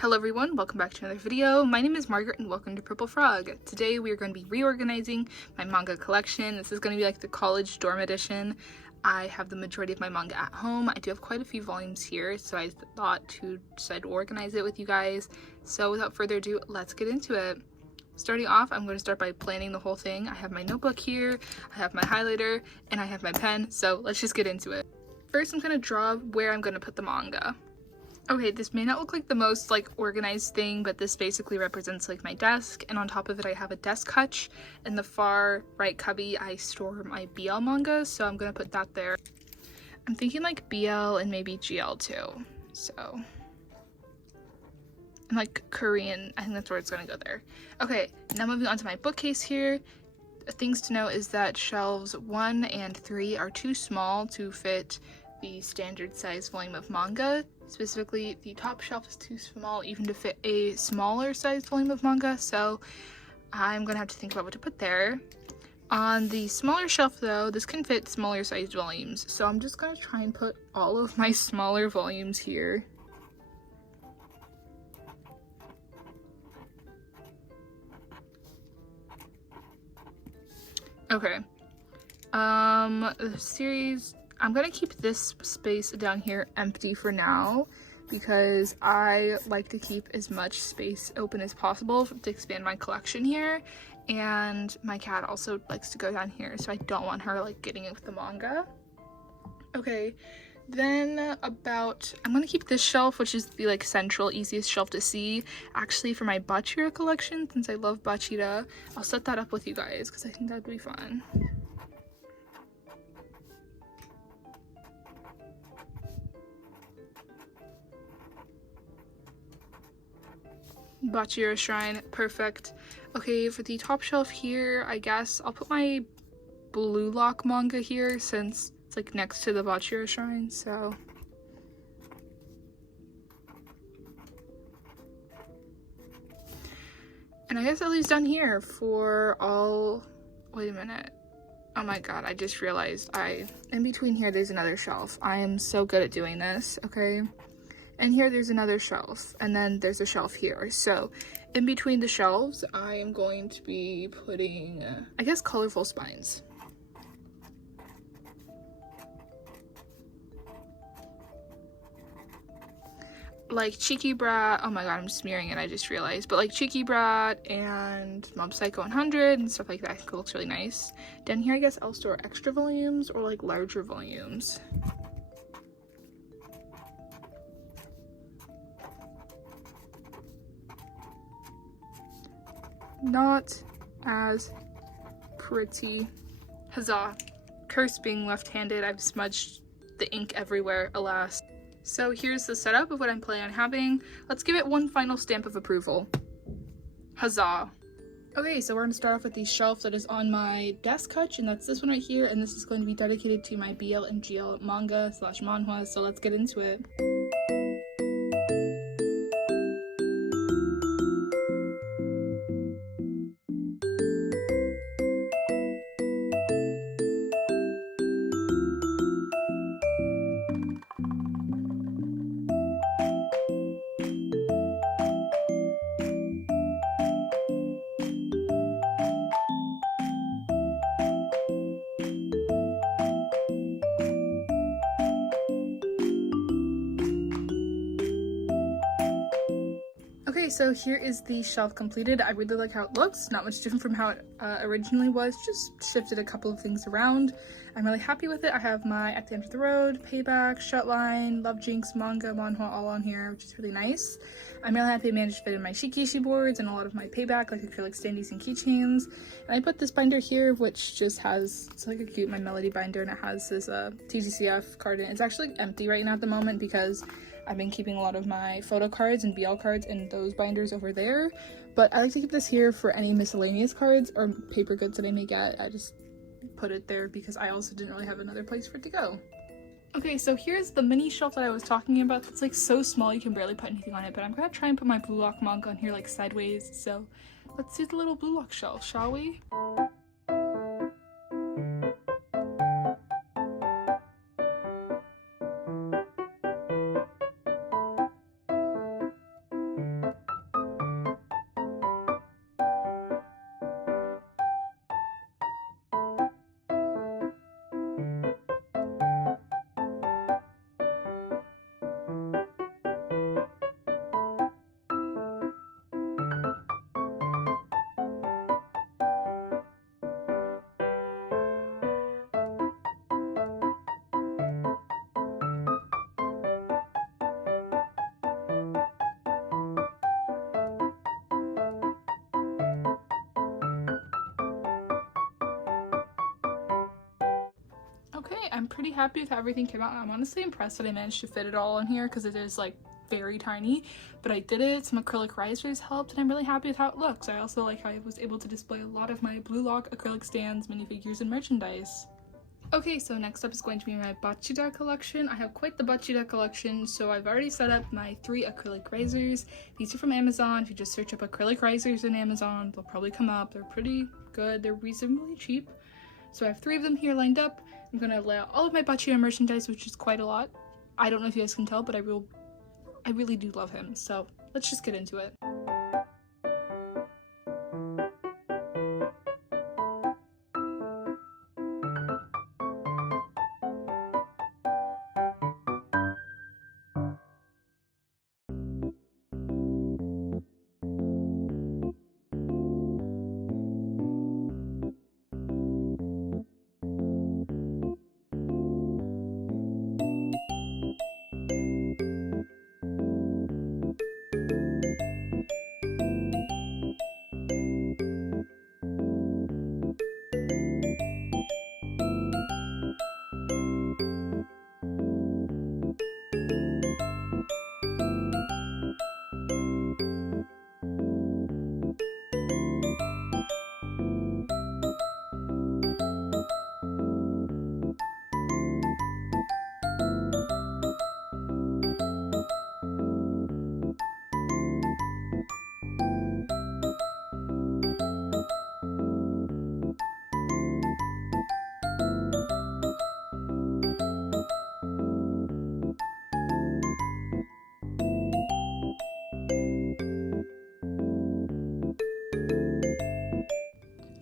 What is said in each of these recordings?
Hello everyone, welcome back to another video. My name is Margaret and welcome to Purple Frog. Today we are going to be reorganizing my manga collection. This is going to be like the college dorm edition. I have the majority of my manga at home. I do have quite a few volumes here, so I thought to decide to organize it with you guys. So without further ado, let's get into it. Starting off, I'm going to start by planning the whole thing. I have my notebook here, I have my highlighter, and I have my pen, so let's just get into it. First, I'm going to draw where I'm going to put the manga. Okay, this may not look like the most organized thing, but this basically represents my desk, and on top of it I have a desk hutch. In the far right cubby I store my BL manga, so I'm gonna put that there. I'm thinking BL and maybe GL too, so. And Korean, I think that's where it's gonna go there. Okay, now moving on to my bookcase here. Things to note is that shelves 1 and 3 are too small to fit the standard size volume of manga. Specifically, the top shelf is too small even to fit a smaller sized volume of manga, so I'm gonna have to think about what to put there. On the smaller shelf though, this can fit smaller sized volumes, so I'm just gonna try and put all of my smaller volumes here. Okay, the series, I'm gonna keep this space down here empty for now because I like to keep as much space open as possible to expand my collection here, and my cat also likes to go down here, so I don't want her getting it with the manga. Okay, then I'm gonna keep this shelf, which is the central easiest shelf to see. Actually, for my Bachira collection, since I love Bachira, I'll set that up with you guys because I think that'd be fun. Bachira Shrine, perfect. Okay, for the top shelf here, I guess I'll put my Blue Lock manga here since it's next to the Bachira Shrine, so. And I guess that leaves down here for all, wait a minute. Oh my god, I just realized in between here there's another shelf. I am so good at doing this, okay? And here there's another shelf, and then there's a shelf here. So in between the shelves, I am going to be putting, I guess, colorful spines. Cheeky Brat, oh my god, I'm smearing it, I just realized. But Cheeky Brat and Mob Psycho 100 and stuff like that, I think it looks really nice. Down here, I guess I'll store extra volumes or larger volumes. Not as pretty. Huzzah. Curse being left-handed, I've smudged the ink everywhere, alas. So here's the setup of what I'm planning on having. Let's give it one final stamp of approval. Huzzah. Okay, so we're going to start off with the shelf that is on my desk hutch, and that's this one right here, and this is going to be dedicated to my BL and GL manga / manhwa, so let's get into it. Okay, so here is the shelf completed. I really like how it looks. Not much different from how it originally was, just shifted a couple of things around. I'm really happy with it. I have my At the End of the Road, Payback, Shutline, Love Jinx, Manga, manhwa all on here, which is really nice. I'm really happy I managed to fit in my shikishi boards and a lot of my Payback, acrylic standees and keychains. And I put this binder here, which just has, it's a cute My Melody binder, and it has this TGCF card in it. It's actually empty right now at the moment because I've been keeping a lot of my photo cards and BL cards in those binders over there, but I like to keep this here for any miscellaneous cards or paper goods that I may get. I just put it there because I also didn't really have another place for it to go. Okay, so here's the mini shelf that I was talking about. It's so small you can barely put anything on it, but I'm gonna try and put my Blue Lock manga on here sideways, so let's do the little Blue Lock shelf, shall we? Okay, I'm pretty happy with how everything came out. I'm honestly impressed that I managed to fit it all in here because it is like very tiny, but I did it. Some acrylic risers helped, and I'm really happy with how it looks. I also like how I was able to display a lot of my Blue Lock acrylic stands, minifigures, and merchandise. Okay, so next up is going to be my Bachida collection. I have quite the Bachida collection, so I've already set up my 3 acrylic risers. These are from Amazon. If you just search up acrylic risers in Amazon, they'll probably come up. They're pretty good. They're reasonably cheap. So I have 3 of them here lined up. I'm going to lay out all of my Bachida merchandise, which is quite a lot. I don't know if you guys can tell, but I really do love him. So let's just get into it.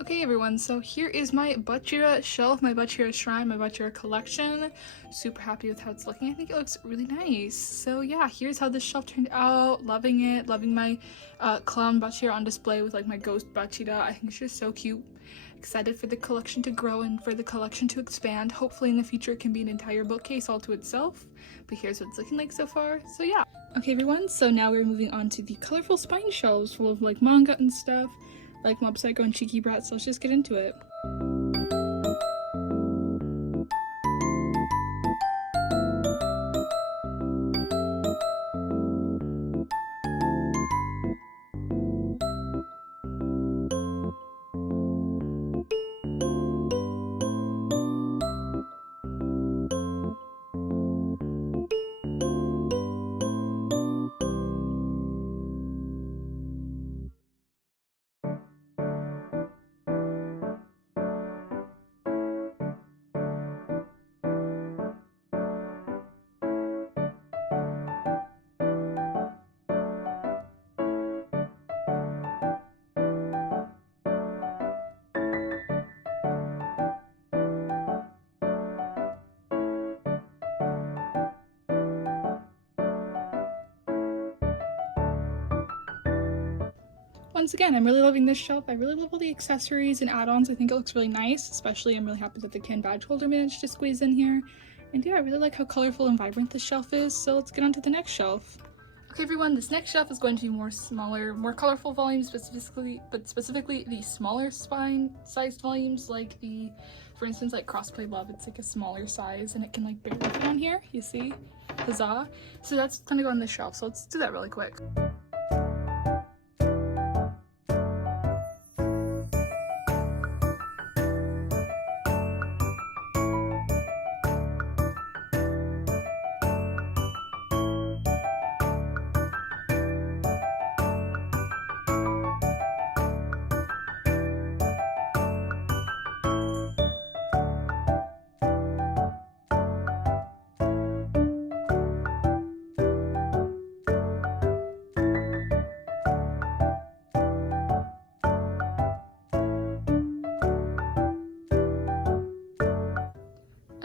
Okay everyone, so here is my Bachira shelf, my Bachira shrine, my Bachira collection. Super happy with how it's looking. I think it looks really nice. So yeah, here's how this shelf turned out. Loving it. Loving my clown Bachira on display with like my ghost Bachira. I think it's just so cute. Excited for the collection to grow and for the collection to expand. Hopefully in the future it can be an entire bookcase all to itself. But here's what it's looking like so far. So yeah. Okay everyone, so now we're moving on to the colorful spine shelves full of like manga and stuff, like Mob Psycho and Cheeky Brat, so let's just get into it. Once again, I'm really loving this shelf. I really love all the accessories and add-ons. I think it looks really nice, especially I'm really happy that the Ken badge holder managed to squeeze in here. And yeah, I really like how colorful and vibrant this shelf is, so let's get on to the next shelf. Okay everyone, this next shelf is going to be more colorful volumes, specifically the smaller spine-sized volumes, like the, for instance, like Crossplay Love. It's like a smaller size and it can like barely fit on here, you see? Huzzah! So that's gonna go on this shelf, so let's do that really quick.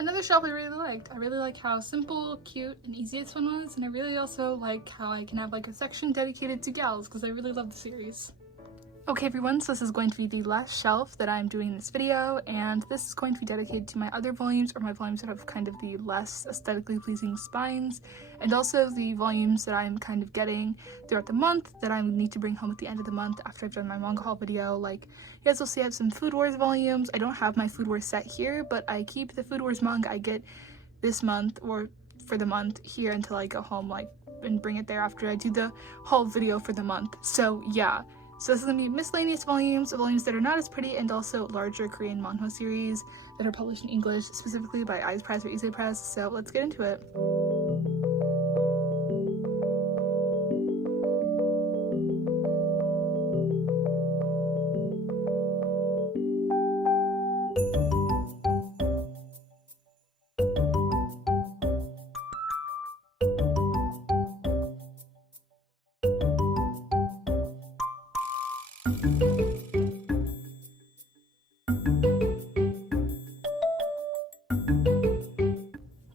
Another shelf I really liked. I really like how simple, cute, and easy this one was, and I really also like how I can have like a section dedicated to gals because I really love the series. Okay everyone, so this is going to be the last shelf that I'm doing in this video, and this is going to be dedicated to my other volumes, or my volumes that have kind of the less aesthetically pleasing spines, and also the volumes that I'm kind of getting throughout the month that I need to bring home at the end of the month after I've done my manga haul video. Like, you guys will see I have some Food Wars volumes. I don't have my Food Wars set here, but I keep the Food Wars manga I get this month, or for the month, here until I go home, like, and bring it there after I do the haul video for the month. So yeah. So this is going to be miscellaneous volumes that are not as pretty, and also larger Korean manhwa series that are published in English, specifically by Eyes Press or Ise Press. So let's get into it.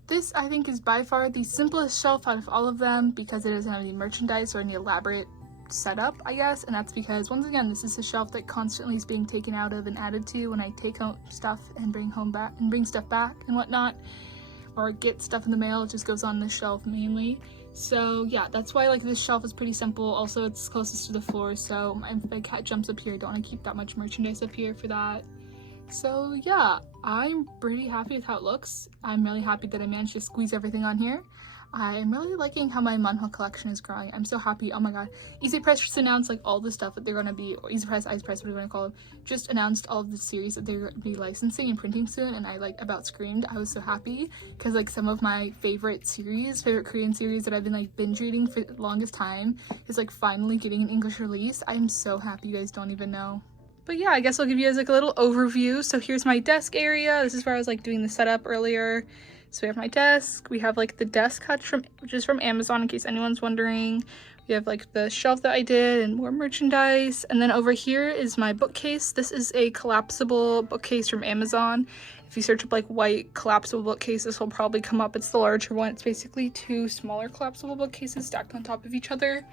This, I think, is by far the simplest shelf out of all of them because it doesn't have any merchandise or any elaborate setup, I guess, and that's because, once again, this is a shelf that constantly is being taken out of and added to when I take home stuff and bring stuff back and whatnot, or get stuff in the mail. It just goes on this shelf mainly. So yeah, that's why, like, this shelf is pretty simple. Also, it's closest to the floor, so if my cat jumps up here, I don't want to keep that much merchandise up here for that. So yeah, I'm pretty happy with how it looks. I'm really happy that I managed to squeeze everything on here. I'm really liking how my manhwa collection is growing. I'm so happy. Oh my god. Ise Press just announced, like, all the stuff that they're going to be, or Ise Press, Eyes Press, whatever you want to call them, just announced all of the series that they're going to be licensing and printing soon, and I, like, about screamed. I was so happy because, like, some of my favorite Korean series that I've been, like, binge reading for the longest time is, like, finally getting an English release. I'm so happy, you guys don't even know. But yeah, I guess I'll give you guys, like, a little overview. So here's my desk area. This is where I was, like, doing the setup earlier. So we have my desk. We have, like, the desk hutch which is from Amazon, in case anyone's wondering. We have, like, the shelf that I did and more merchandise. And then over here is my bookcase. This is a collapsible bookcase from Amazon. If you search up, like, white collapsible bookcase, this will probably come up. It's the larger one. It's basically two smaller collapsible bookcases stacked on top of each other.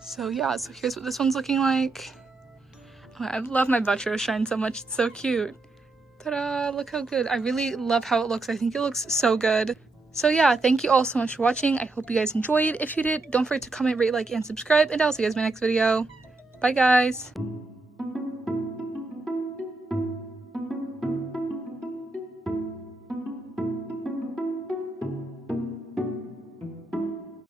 So yeah, so here's what this one's looking like. I love my Butcher shine so much. It's so cute. Ta-da! Look how good. I really love how it looks. I think it looks so good. So yeah, thank you all so much for watching. I hope you guys enjoyed. If you did, don't forget to comment, rate, like, and subscribe. And I'll see you guys in my next video. Bye, guys!